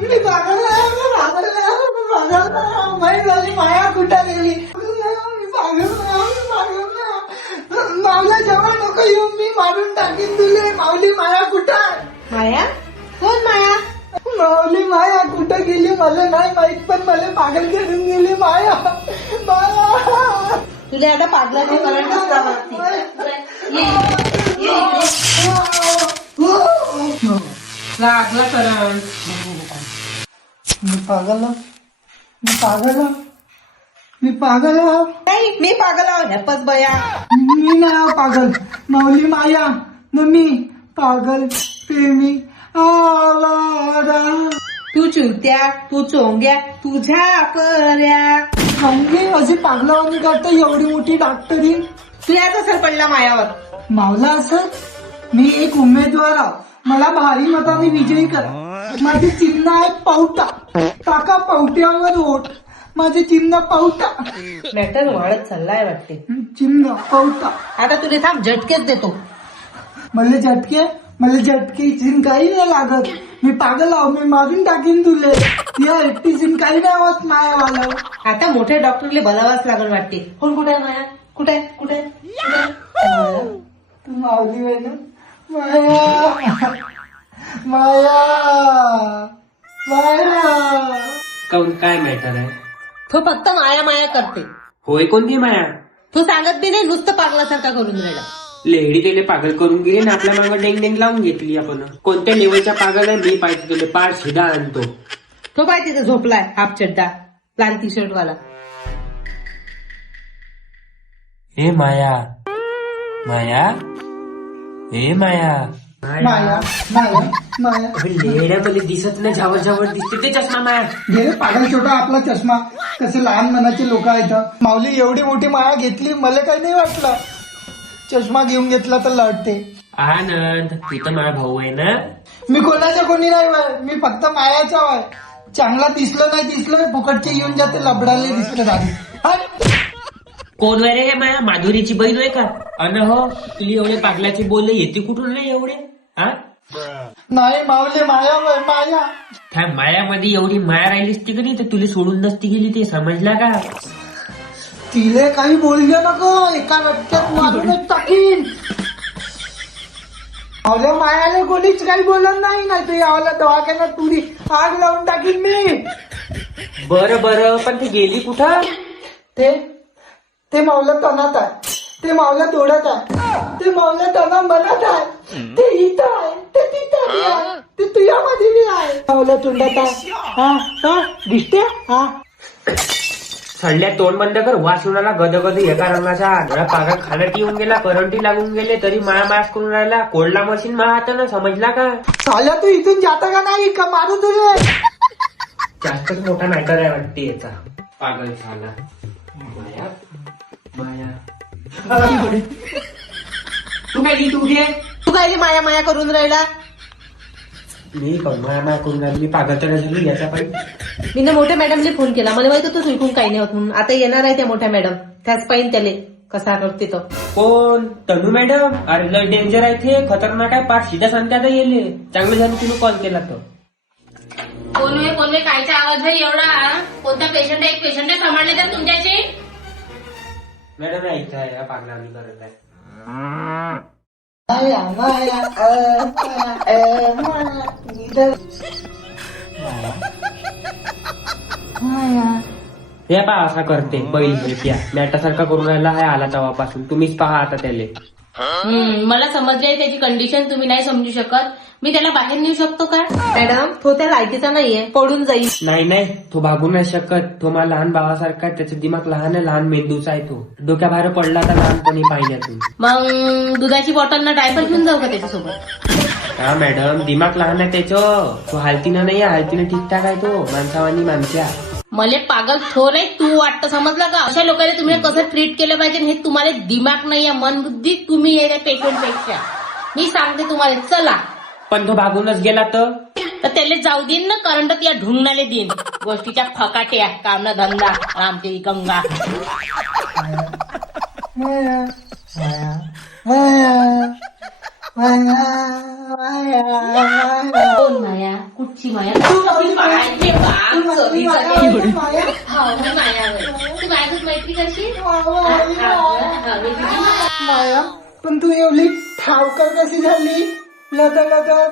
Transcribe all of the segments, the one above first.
मी पागल आहे, मी पागल आहे, मी पागल आहे. माझी माया कुठं गेली? मी पागल आहे, मी पागल आहे. मावल्या जेव्हा नको येऊन मी मारून टाकीन तुले. माऊली माया कुठं आहे? माया? कोण माया? माऊली माया कुठं गेली मला नाही माहित, पण मला पागल करून गेली माया. माया तुला आता पागलाची करंटच लावती. लागला करंट. मी पागल आहे, मी पागल आहे, मी पागल आहे. नाही, मी पागल आहो. हेपच बया. मी नाही पागल. माऊली माया न मी पागल प्रेमी आवारा. तू चुलत्या, तू चोंग्या, तुझ्या पर्या. म्हणजे असे पागलावानी करता एवढी मोठी डॉक्टरी. तू याच असेल पडला मायावर. मावला असं मी एक उमेदवार आहे, मला भारी मताने विजयी करा. माझे चिन्ह आहे पावटा. टाका पावट्यावर वोट. माझे चिन्ह पावटा. मॅटर वाढत चाललाय वाटते. चिन्ह पावटा. आता तुला थांब झटकेच देतो. मला झटके चिन्ह काही नाही लागत. मी पागल आहो, मी मारून टाकीन तुले. या एकटी चिन्ह काही नाही होत मायावाला. आता मोठ्या डॉक्टरले बोलावाच लागल वाटते. कोण कुठे आहे माया? कुठे आहे? कुठे आहे? तू मावली आहे ना? माया माया माया. काऊन काय मॅटर आहे? तो फक्त माया माया करते. होय कोणती माया? तू सांगत बी नाही, नुसतं पागलासारखा करून राहिला. लेहडी त्याला पागल करून गेली ना आपल्या मागं डेंग डेंग लावून घेतली आपण. कोणत्या लेवलचा पागल आहे मी पाहिजे तुला पार शिदा आणतो. तो पाय तिथे झोपलाय हाफ चड्डा लाल टी शर्ट वाला. हे माया माया हे माया माया माया माया. लेहड्या मला दिसत नाही, झावर झावर दिसते ते चष्मा माया. घे पागल छोटा आपला चष्मा. कसे लहान मनाचे लोक आहेत. माऊली एवढी मोठी माया घेतली, मला काही नाही वाटलं. चष्मा घेऊन घेतला तर लढते. आनंद तू तर माझा भाऊ आहे ना. मी कोणाच्या कोणी नाही वय, मी फक्त मायाचा वय. चांगला दिसलं नाही दिसलं फुकटचे येऊन जाते लबडाले दिसलं झाली. कोण आहे रे हे माया? माधुरीची बहीण आहे का? अन हो तुला एवढे पागलाचे बोलले येते कुठून रे एवढे? हा नाही माऊली माया वय माया. त्या मायामध्ये एवढी माया राहिली असती का नाही तर तुला सोडून नसती गेली. ते समजला का? तिले काही बोलले नको, एका रट्ट्यात मारूनच टाकीन. आवल्या मायाला कोणीच काही बोलत नाही ना. ते यावला दवाखान्यात तुरी आग लावून टाकीन मी. बरं बरं पण ती गेली कुठं? ते मावल्या तनात आहे, ते मावल्या तोडत आहे, ते मावल्या तना मनात आहे, ते इथं आहे, ते तिथं आहे, ते तुझ्यामध्ये बी आहे. मावल्या तोंडात आहे. हा दिसते. हा सडल्या तोंड बंद कर. वासुनाला गदगद एका रंगाचा आंधळा पागा खाण्यात येऊन गेला. करंटी लागून गेले तरी माया मास करून राहिला. कोल्डा मशीन मा हातानं समजला का? चाल्या तू इथून जाता का नाही का मारू तुले? जास्तच मोठा मॅटर आहे वाटते याचा. पागल झाला माया माया. तू काय तू घे. तू काय रे माया माया करून राहिला? मी माया माया करून राहिली. मी पागल तर झाली याचा पाहिजे. मी ना मोठ्या मॅडमने फोन केला. मला माहित होतं ऐकून काही नाही होत म्हणून. आता येणार आहे त्या मोठ्या मॅडम. त्याच पाहिजे त्याले कसा करते तो. कोण? तनू मॅडम? अरे लय डेंजर आहे ते. खतरनाक आहे. पाच सीधा सांगते आता येले. चांगलं झालं तुम्ही कॉल केला तर. कोण कायचा आवाज आहे एवढा? कोणता पेशंट आहे? एक पेशंट आहे सांभाळले तर तुमच्याशी. मॅडम ऐकता आहे पागलामी करत आहे. माया माया माया. हे पहा असा करते बैल त्या मॅटासारखा करून राहिला आहे आला तेव्हापासून. तुम्हीच पहा आता त्याले. मला समजले त्याची कंडिशन तुम्ही नाही समजू शकत. मी त्याला बाहेर नेऊ शकतो का? मॅडम तो त्या लायकीचा नाहीये, पडून जाईल. नाही तो भागू नाही शकत. तो मला लहान भावासारखा आहे. त्याचं दिमाग लहान आहे, लहान मेंदूचा आहे. तो डोक्याबाहेर पडला तर लहानपणी पाहिल्यातून. मग दुधाची बॉटल ना डायपर घेऊन जाऊ का त्याच्यासोबत? हा मॅडम दिमाग लहान आहे त्याचं. तो हालतीनं नाही आहे, हालतीनं ठीकठाक आहे तो. माणसावानी माणसा. मला पागल थोर आहे तू वाटतं, समजलं का? अशा लोकांना तुम्ही कसं ट्रीट केलं पाहिजे हे तुम्हाला दिमाग नाहीये, मन बुद्धी तुम्ही येण्या पेशंट पेक्षा. मी सांगते तुम्हाला चला. पण तो भागूनच गेला तर त्याला जाऊ देईन ना, कारण तर या ढुंगणाले देईन. गोष्टीच्या फकाट्या काम ना धंदा रामची गंगा. माया माया माया माया माया. कोण माया? कुठं ची माया तू तू माझी पाहिजे बाप, तू माझी चोरी माया झाली. होय, माया. हो, मी माया होय. तू माझ्यासोबत मैत्री करशील माया पण तू एवढी ठावकर कशी झाली लता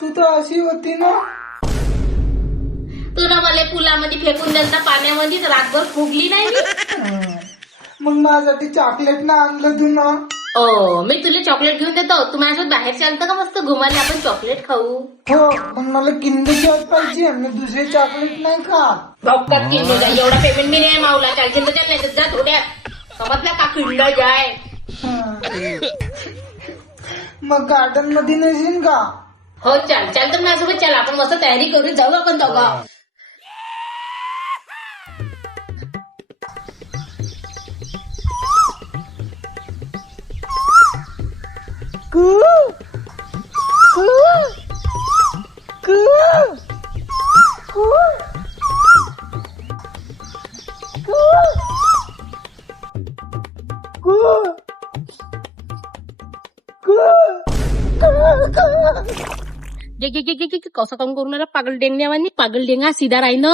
तू तर अशी होती ना. तू ना मला पुलामध्ये फेकून दिलता पाण्यामध्ये तर रातभर फुगली नाही मी. मग माझ्यासाठी चॉकलेट ना आणलं तू ना. ओ मी तुला चॉकलेट घेऊन देतो. तू माझ्यासोबत बाहेर चालतं का मस्त घुमायला आपण चॉकलेट खाऊ. हो पण मला किंडीची आज पाहिजे मी दुसरे चॉकलेट नाही खात. डॉक्टर किंड जाय एवढा पेमेंट मी नाही मावला. चालशील तर चाल नाही जा थोड्यात. समजला का किंड जाय. मग गार्डन मध्ये नसेल का. हो चाल चाल तर माझ्यासोबत चल आपण मस्त तयारी करून जाऊ आपण दोघं. कू कू कू कू कसं काम करून राहिला पागल डेंगण्यावानी. पागल डेंगा सीधा राही ना.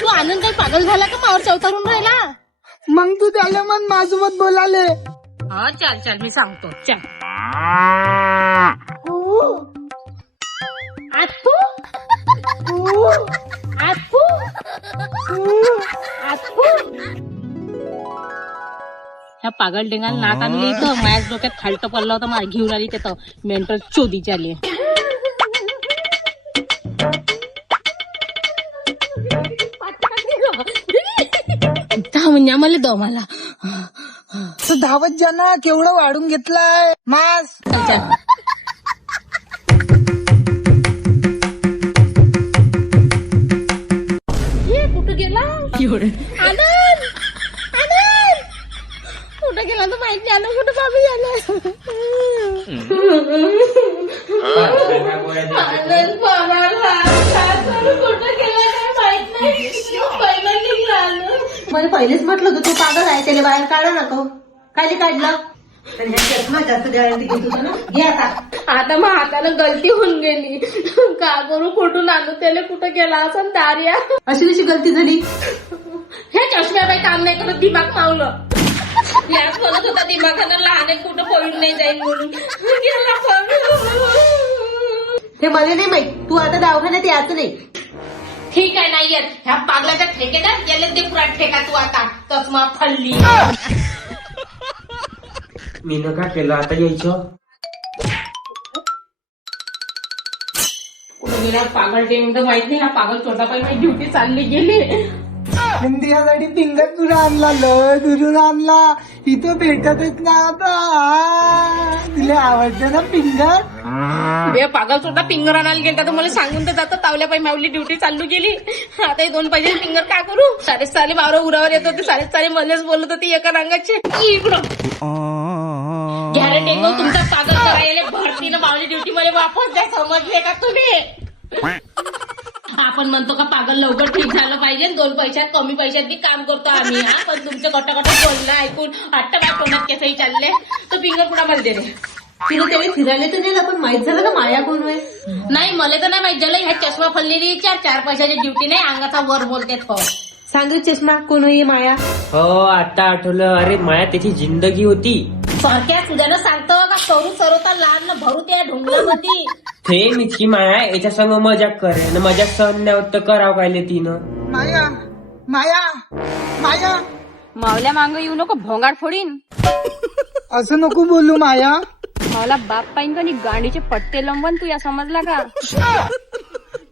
तू आनंद काही पागल झाला का मावर चौतारून राहिला. मग तू त्याला मन माझ्यासोबत बोलाले. हा चाल चाल मी सांगतो चाल. आतू आतू आतू. ह्या पागल डेंगाला नाक आणली तर माझ्याच डोक्यात खालट पडलं होतं. मला घेऊन आली ते मेंटल चोदी चाले. म्हणजे आम्हाला दो मला तू धावत जा ना. केवढं वाढून घेतलाय मास. कुठं गेला आनंद. आनंद कुठं गेला तर माहित नाही. आनंद कुठं बाबी आलं. आनंद बाबा कुठं गेला काय माहित नाही. पहिलं निघालं. मला पहिलेच म्हटलं होतं तू पागल आहे त्याला बाहेर काढा नको. काय काढलं आणि ह्या चष्मा जास्त गॅरंटी घेत होता ना. घे आता मग हातानं गलती होऊन गेली. का करू कुठून आणू त्याला. कुठं गेला असं दार्या. अशी कशी गलती झाली. हे चष्म्याबाई काम नाही करत. दिमाग मावलं. याच म्हणत होता दिमागानं लहान आहे कुठं पळून नाही जाईल म्हणून. गेला पळून. ते मला नाही माहित. तू आता दवाखान्यात यायचं नाही. ठीक आहे नाही येत. ह्या पागलाच्या ठेकेदार गेले ते पुरा ठेका तू आता. चष्मा फल्ली. मी का केलं आता यायचं. कुठं गेला पागल टेम तर माहित नाही. हा पागल छोटा पाहिजे माझी ड्युटी चालली गेली. हिंदीसाठी फिंगर तुला आणला लय दुरून आणला. इथं भेटतच ना आता. तुला आवडतं ना फिंगर. बे पागल छोटा फिंगर आणायला गेला तर मला सांगून तर जातं तावल्या पाहिजे मावली ड्युटी चालू गेली. आता हे 2 पाहिजे फिंगर काय करू. सारे बारा उरावर येत होते. सारे मलाच बोलत होते एका रंगाचे. इकडं घ्यारे टेंगो तुमचा पागल करायला भरतीनं मावली ड्युटी मध्ये वापस द्या. समजले का तुम्ही. आपण म्हणतो का पागल लवकर ठीक झालं पाहिजे. 2 पैशात कमी पैशात बी काम करतो आम्ही. हा पण तुमचं कटाकटा बोलणं ऐकून हट्ट बाय कोणात केसही चालले तर फिंगर पुन्हा मला दे रे. तिला त्यावेळी फिरायला तर नेलं पण माहित झालं का माया कोण आहे. नाही मला तर नाही माहित झालं. ह्या चष्मा फललेली 4 पैशाची ड्युटी नाही. अंगाचा वर बोलतेत. हो सांग रे चष्मा कोण होई माया. हो आता आठवलं. अरे माया त्याची जिंदगी होती. सारख्या तुझ्यानं सांगतो का करू सरवता लहान न भरू त्या ढोंगरामध्ये. ते मिचकी माया याच्या संग मजाक करे न मजाक सहन नाही होत तर करावं कायले तिनं. माया माया माया मावल्या मांग येऊ नको भोंगाड फोडीन. असं नको बोलू माया. मावला बाप पाहिन का नाही गांडीचे पट्टे लंबन तू या समजला का.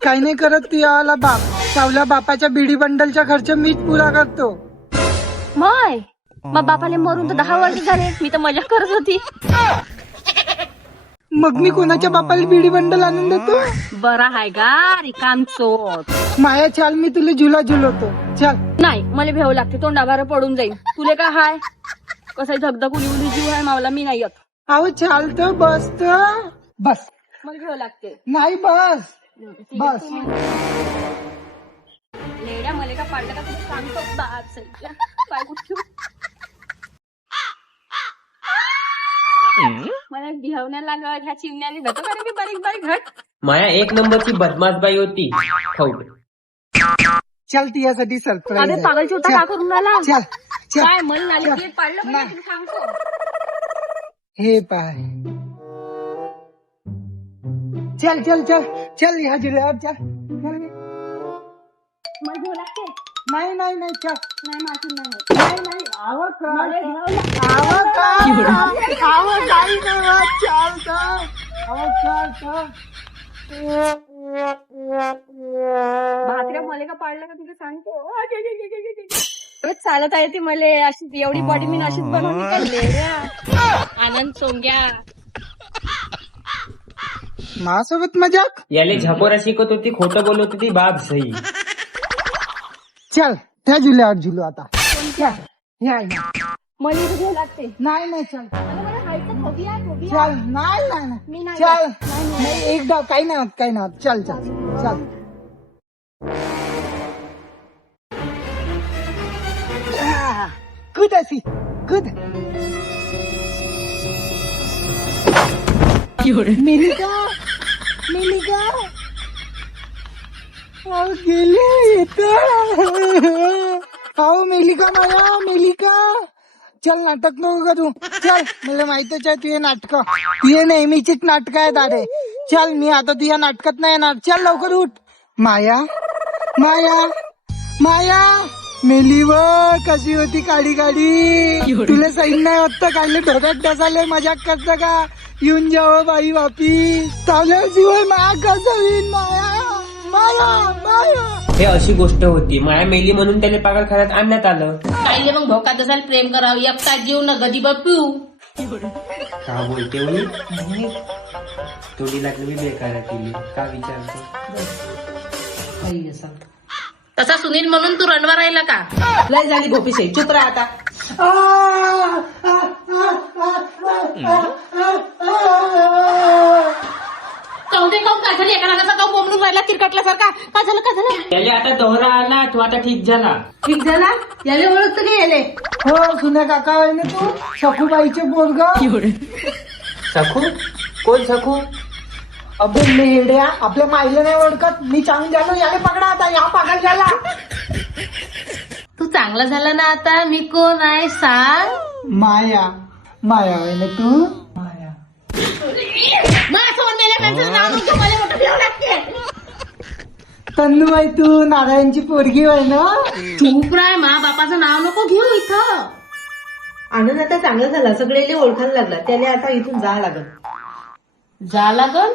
काही नाही करत ती आला बाप. सावल्या बापाच्या बिडी बंडलचा खर्च मीच पुरा करतो. माय मग बापाले मरून तर 10 वर्ष झाले. मी तर मजा करत होती. मग मी कोणाच्या बापाला बिडी बंडल आणून देतो. बरा हाय गा रिकाम चोट. माया चाल मी तुला झुला झुलवतो. चल. नाही मला भेव लागते. तोंडाभार पडून जाईल. तुले का हाय कसं धगधग उली उली जीव आहे मावला. मी नाही येत. अहो चालत बस बस. मला भेव लागते. नाही बस बस. लेड्या मला का पाडलं का तुला सांगतो बाप सैया. पाय कुठे मला बिहवण्या लागत ह्या चिमण्याने जातो का रे मी बारीक बारीक घट. माया एक नंबरची बदमाश बाई होती खाऊ. चल तुझ्यासाठी अरे सरप्राईज पागल चोटा का करून राहिला. चल चल काय मला नाली पाडलं म्हणजे तुला सांगतो. हे पाय चल चल चल चल ह्या जिल्ह्यावर चल चल. मला घेऊ लागते. नाही नाही नाही चल नाही माझं नाही. नाही नाही आवाज कर. मला घ्यावं लागते. आवाज कर. आवाज काही नाही चल चल आवाज कर. भाकऱ्या मला का पाडलं का तुला सांगतो. रोज चालत आहे ती मले अशी एवढी बॉडी मी अशीच बनवली काय लेड्या. आनंद सोंग्या. माझ्यासोबत मजाक. याले झपोरा शिकत होती, खोटं बोलत होती, बाप सही. चल त्या जिल्ह्यावर झुलू आता. चल हे आहे ना. मला इथं घेऊ लागते. नाही नाही चल मला हायचं फोबिया फोबिया. चल नाही नाही मी नाही नाही चल जात. नाही, नाही. नाही एकदा काही नाही होत काही नाही होत. चल चल चल कूद अशी कूद. मेलिका मेलिका गेले येत. अहो मेलिका माया मेलिका चल नाटक नको करू. चल मला माहितच आहे तुझे नाटक. तुझे नेहमीचीच नाटक आहेत. अरे चल मी आता तुझ्या नाटकात नाही येणार. चल लवकर उठ. माया माया माया मेली व कशी होती काळी गाडी. तुला सैन नाही होत काढले ढोकात डसाले मजाक करत का. येऊन जावं बाई वापी चालशिवाय माया कसं होईन. माया माया माया. हे अशी गोष्ट होती. माया मेली म्हणून त्याने पागलखान्यात आणण्यात आलं. काहीले मग भोकात असायला प्रेम करावं. एकटा जीव न गदी पिऊ. का बोलते मी थोडी लागली मी बेकार केली का विचारतो. काही असं तसा सुनील म्हणून तू रणवा राहिला का. लय झाली गोपीशाही. चुप राहा आता. काऊन काय झालं. एका रागाचा काऊ बोंबडून राहिला तिरकटल्यासारखा. काय झालं काय झालं. त्याला आता दोहरा आला, तो आता ठीक झाला. ठीक झाला. याले ओळखतं का याले. हो सुन्या काका आहे ना तू सखूबाईचे पोरग. सखू कोण सखू. अबे मेड्या आपल्या माईला नाही ओळखत. मी चांगलं झालो याले पकडा आता. या पागल झाला. तू चांगला झाला ना आता. मी कोण आहे सांग. माया माया आहे ना तू. माया माझ्यासोबत मेल्या माणसाचं नाव नको मला मोठं भ्यावं लागते. तन्नू आहे तू नारायणची पोरगी आहे ना. चूप राय. मा बापाचं नाव नको घेऊ इथं. आनंद आता चांगला झाला. सगळे ओळखायला लागला. त्याने आता इथून जा लागल. जा लागल.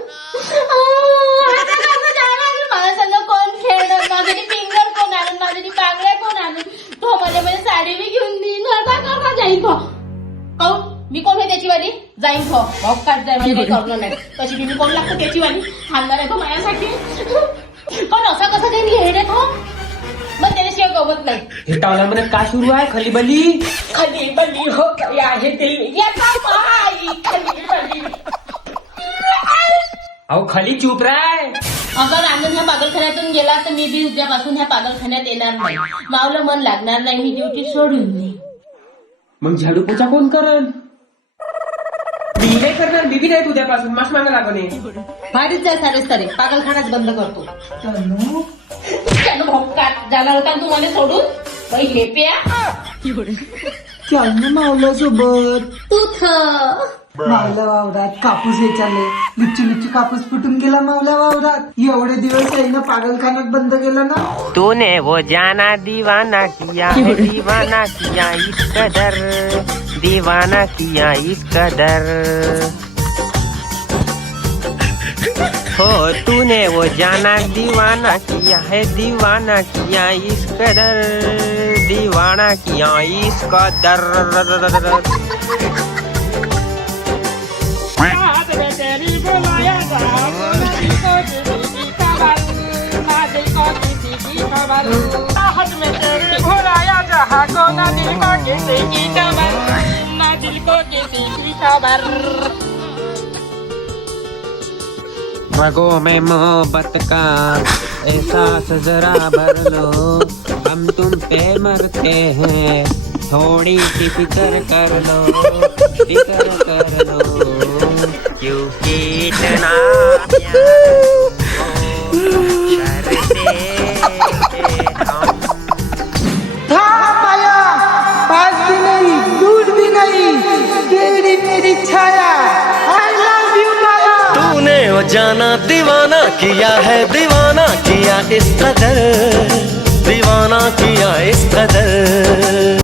मला सगळं कोण खेळणार. माझ्यासाठी फिंगर कोण आणून. माझ्यासाठी बांगड्या कोण आणून. तो मला म्हणजे साडी बी घेऊन देईन. करता जाईन तो. काऊन मी कोण आहे त्याची वाली. जाईन तो भोकात जाय. मला काही करणं नाही. तशी मी कोण लागतो त्याची वाली. थांबणार आहे तो माझ्यासाठी. पण असा कसा काही हेडे तो. मग त्याच्याशिवाय गमत नाही. हे टावल्यामध्ये का सुरू आहे खलीबली. खाली बली हो काही आहे ते. याचा पाय खाली बली. अहो खाली चुप राय. अगर आनंद ह्या पागलखान्यातून गेला तर मी बी उद्यापासून ह्या पागलखान्यात येणार नाही. मावलं मन लागणार नाही. मी ड्युटी सोडून देईन. मग झाडू पोछा कोण करल. मी नाही करणार. बीबी नाही उद्यापासून मास मागा लागणे. भारीच जाय सारे सारे. पागलखानाच बंद करतो. तन्नू त्यानं भोकात जाणार का तू मला सोडून. बाई लेप्या. चल ना मावला सोबत. तू मावला वावरात कापूस वेचाले. लिच्ची लिच्ची कापूस फुटून गेला मावला वावरात. एवढे दिवस आहे ना पागलखान्यात बंद केलं ना. तूने वो जाना दीवाना किया है, दीवाना किया इस कदर, दीवाना किया इस कदर. हो तूने वो जाना दीवाना किया है, दीवाना किया इस कदर, दीवाना किया इस कदर. रगों में मोहब्बत का एहसास जरा भर लो. हम तुम पे मरते हैं. थोड़ी सी फिक्र कर लो, फिक्र कर लो. क्योंकि इतना प्यार करते हम। हाँ माया, बात भी नहीं, दूध भी नहीं, तेरी मेरी छाया, I love you माया। तूने वो जाना दीवाना किया है, दीवाना किया इस कदर, दीवाना किया इस कदर।